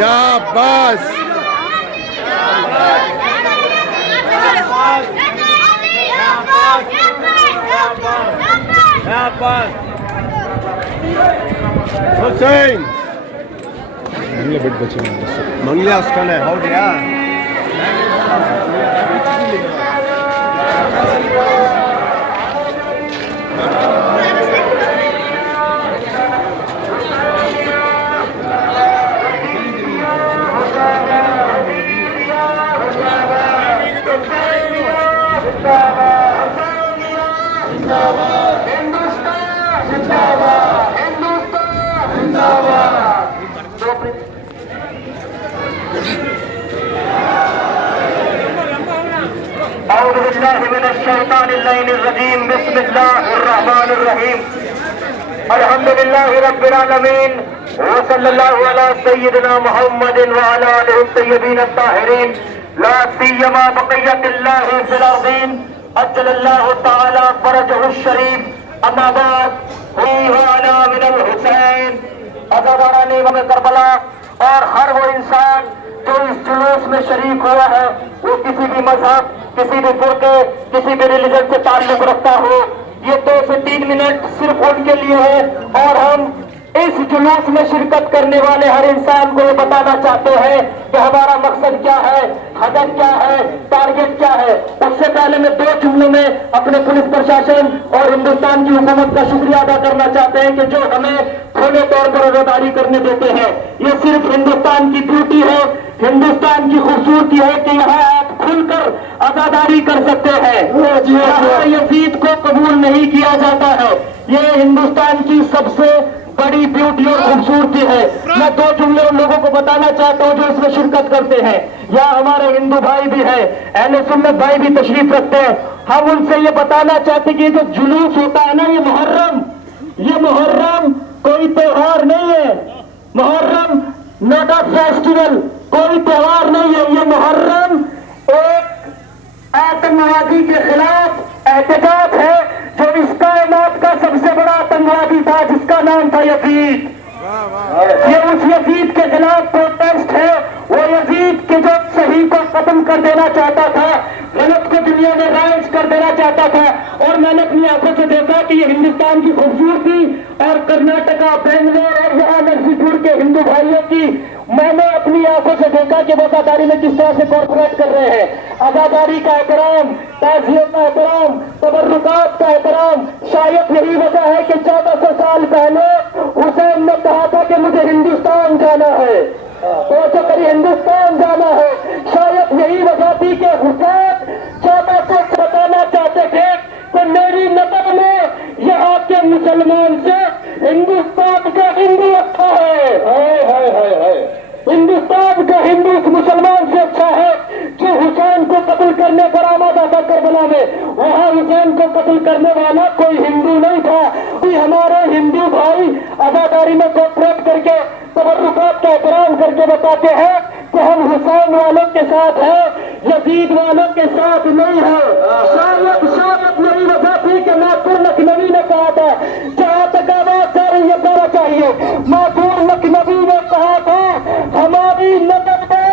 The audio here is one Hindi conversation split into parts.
या अब्बास, हुसैन मंगलिया उसका नहीं हो गया। बिस्मिल्लाहिर्रहमानिर्रहीम अल्हम्दुलिल्लाहि रब्बिल आलमीन व सल्लल्लाहु अला सय्यिदिना मुहम्मदिन व अला आलिहि तय्यबीन अत्ताहिरीन ला सियमा बक़ियतिल्लाहि फिल अर्दीन अज्जलल्लाहु तआला फरजहु शरीफ अम्मा बाद हुवा अला मिनल हुसैन अज़ादारानी व करबला। और हर वो इंसान जो इस जुलूस में शरीक हुआ है वो किसी भी मजहब, किसी भी फिरके, किसी भी रिलीजन से ताल्लुक रखता हो, ये 2 से 3 मिनट सिर्फ उनके लिए है। और हम इस जुलूस में शिरकत करने वाले हर इंसान को ये बताना चाहते हैं कि हमारा मकसद क्या है, हदफ क्या है, टारगेट क्या है। उससे पहले मैं 2 जुमलों में अपने पुलिस प्रशासन और हिंदुस्तान की हुकूमत का शुक्रिया अदा करना चाहते हैं कि जो हमें खुले तौर पर आजादी करने देते हैं। ये सिर्फ हिंदुस्तान की ब्यूटी है, हिंदुस्तान की खूबसूरती है कि यहाँ आप खुलकर आजादी कर सकते हैं। यजीद को कबूल नहीं किया जाता है, ये हिंदुस्तान की सबसे बड़ी ब्यूटी और खूबसूरती है। मैं 2 जुमले उन लोगों को बताना चाहता हूँ जो इसमें शिरकत करते हैं। या हमारे हिंदू भाई भी हैं, अहले सुन्नत भाई भी तशरीफ रखते हैं। हम उनसे ये बताना चाहते हैं कि जो जुलूस होता है ना, ये मुहर्रम कोई त्योहार नहीं है। मुहर्रम नॉट अ फेस्टिवल, कोई त्योहार नहीं है। ये मुहर्रम एक आतंकवादी के खिलाफ एहतजाज है जो इस कायनात का सबसे बड़ा आतंकवादी था, जिसका नाम था यजीद। ये उस यजीद के खिलाफ प्रोटेस्ट है। वो यजीद के जो सही को खत्म कर देना चाहता था, गलत को दुनिया में राइज कर देना चाहता था। और मैंने अपनी आंखों से देखा कि ये हिंदुस्तान की खूबसूरती और कर्नाटका, बेंगलोर और यहाँ नरसीपुर के हिंदू भाइयों की मैंने अपनी आंखों से देखा कि वफादारी में किस तरह से कॉर्पोरेट कर रहे हैं। आजादारी का एहतराम, ताज़ियत का एहतराम, तबर्रुकात का एहतराम। शायद यही वजह है कि 1400 साल पहले हुसैन ने कहा था कि मुझे हिंदुस्तान जाना है, तो कभी हिंदुस्तान जाना है। शायद यही वजह थी कि हुसैन 1400 बताना चाहते थे कि मेरी नजर में यहाँ के मुसलमान से हिंदुस्तान का हिंदू अच्छा है। हिंदुस्तान का हिंदू मुसलमान से अच्छा है। जो हुसैन को कत्ल करने पर आमादा था करबला में, वहाँ हुसैन को कत्ल करने वाला कोई हिंदू नहीं था। हमारे हिंदू भाई आजादारी में कोऑपरेट करके तबर्रुकात का एहतराम करके बताते हैं कि हम हुसैन वालों के साथ हैं, यजीद वालों के साथ नहीं है। शायद मेरी वजह थी कि मातूर लखनवी ने कहा था, जहां तक आवाज जा रही है कहना चाहिए, मातूर लखनवी ने कहा था हमारी नजर में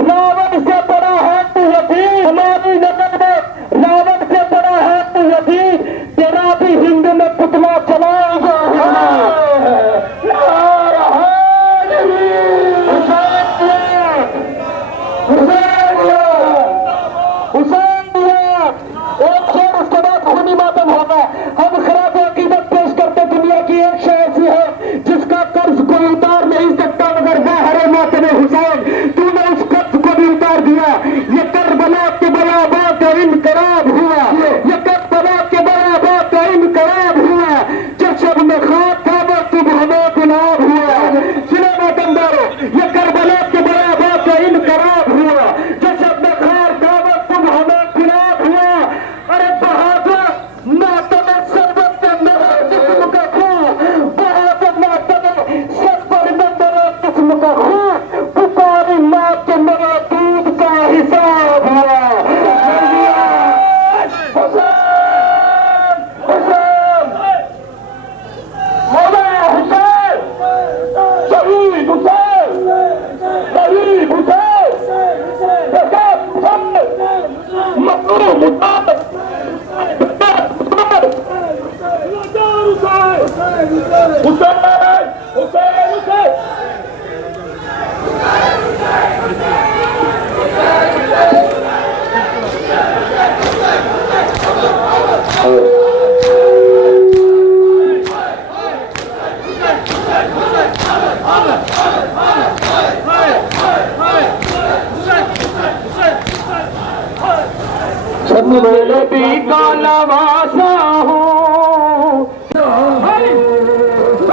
रावण से बड़ा है तू यजीद, हमारी नजर में रावण से बड़ा है तू यजीद, तेरा भी हिंद में पुतला चलाएगा। उसके बाद खूनी मातम होगा। हम खिलाफ अकीदत पेश करते दुनिया की एक शय ऐसी है नबी का नवासा हूँ,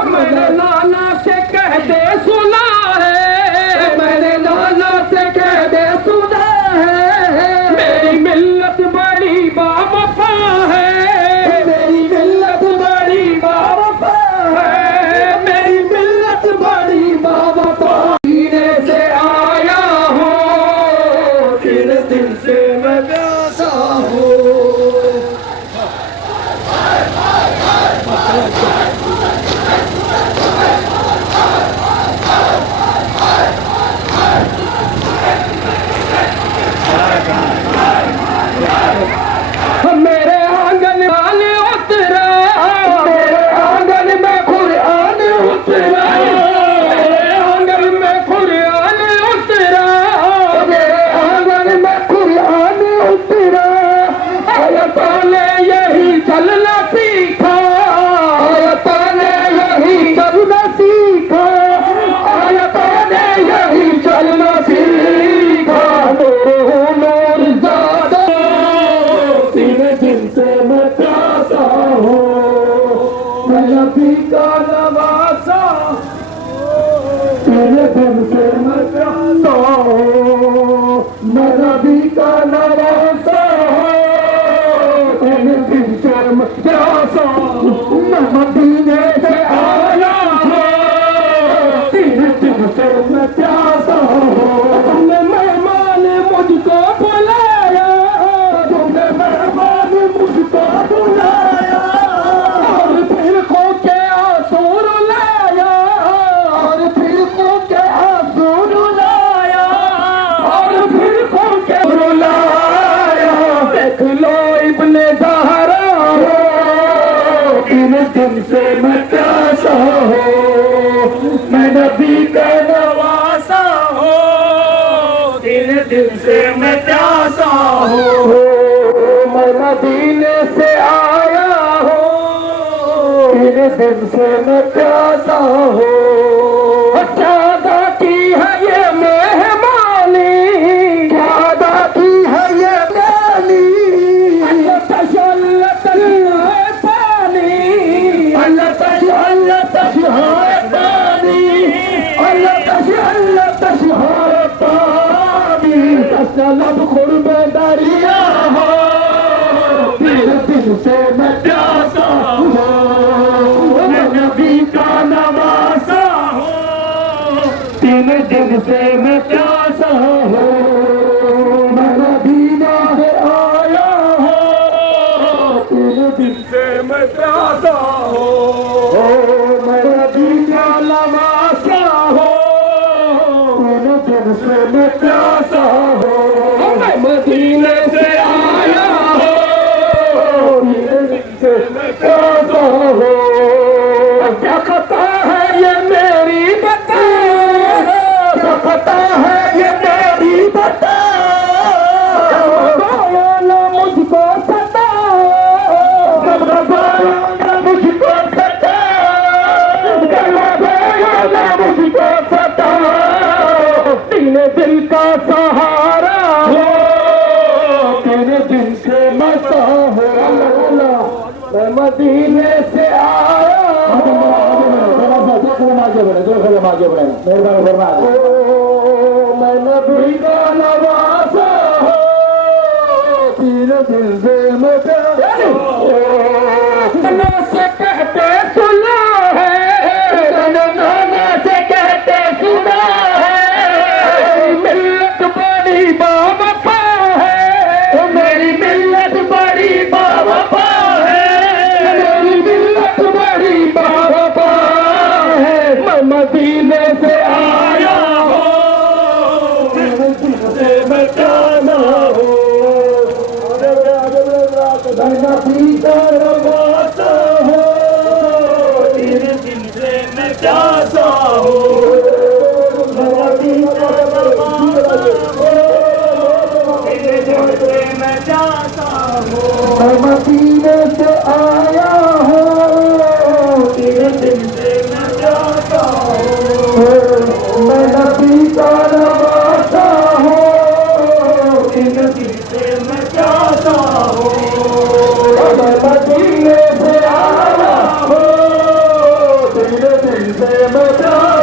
मैंने नाना से कहते सुना है, मैंने नाना से कहते सुना है, मेरी मिल्लत बड़ी बावफा है, मेरी मिल्लत बड़ी बावफा है, मेरी मिल्लत बड़ी बावफा। सीने से आया हूँ, तेरे दिल से मैं प्यासा हूँ। मेरे आंगन वाले उतरा, मेरे आंगन में कुरान उतरा, मेरे आंगन में कुरान उतरा, मेरे आंगन में कुरान उतरा। आयतों ने यही चलना सीखा, आयतों ने यही चलना सीखा, आयतों ने यही चलना सीखा। मेरे हुनर ज़्यादा, तेरे दिल से मैं प्यासा हूँ, मैं नबी का नवासा, तेरे दिल से मैं प्यासा हूँ, मैं नबी का नवासा हूँ, तेरे दिल से मैं प्यासा हूँ। मैं मदीने से आया हूँ, तेरे दिल से मैं प्यासा हूँ। तुमने मेहमान मुझको बुलाया, तुमने मेहमान मुझको बुलाया, और फिर को के आंसू रुलाया, और फिर को के आंसू रुलाया, और फिर को के रुलाया। देख लो इब्ने ज़हरा हो, तेरे दिल से मैं प्यासा हूँ, मैं नबी का नवासा हूँ, तेरे दिल से मैं प्यासा हूँ। मैं मदीने से आया हूँ, तेरे दिल से मैं प्यासा हूँ। ज्यादा की है ये मेहमानी, ज्यादा की है ये मेहमानी, अल्लाह है पानी, अल्लाह है पानी, अल्लाह है पानी। तलब खुर्बे दरिया हो, तेरे दिल से मैं प्यासा हूँ, मैं नबी का नवासा हूँ, तेरे दिल से मैं प्यासा हूँ। मैं मदीने से आया हूँ, तेरे दिल से मैं प्यासा हूँ, मैं नबी का नवासा हूँ, तेरे दिल से मैं प्यासा हूँ। मैं मदीने से आया हूँ, तेरे दिल से मैं प्यासा हूँ। क्या खता है ये मेरी बता, क्या खता है ये मेरी बता, ना मुझको सता, ना मुझको सता, ना मुझको सता। तेरे दिल का सहारा हो, तेरे दिल से मसा हो। मैं मदीने से आया हूँ, आगे बढ़े, दो कदम आगे बढ़े, मेहरबानी फरमा। मैं नबी का नवासा हूँ, तेरे दिल से मैं प्यासा हूँ। नाना से कहते सुना है, नाना से कहते सुना है, मिल्लत बड़ी बावफा है, मेरी मिल्लत बड़ी बावफा है, मेरी मिल्लत बड़ी बावफा है। मैं मदीने से आया हूँ, तेरे दिल से मैं जाना हूँ, मैं नबी का नवासा हूँ, तेरे दिल से प्यासा हो मदीना मैं जाता हूँ मैं मदीने से आया हूँ तेरे दिल से मैं जाता हूँ मैं नबी का नवासा हूँ तेरे दिल से मैं जाता हूँ मैं मदीने से आया हूँ तेरे दिल से मैं जाता हूँ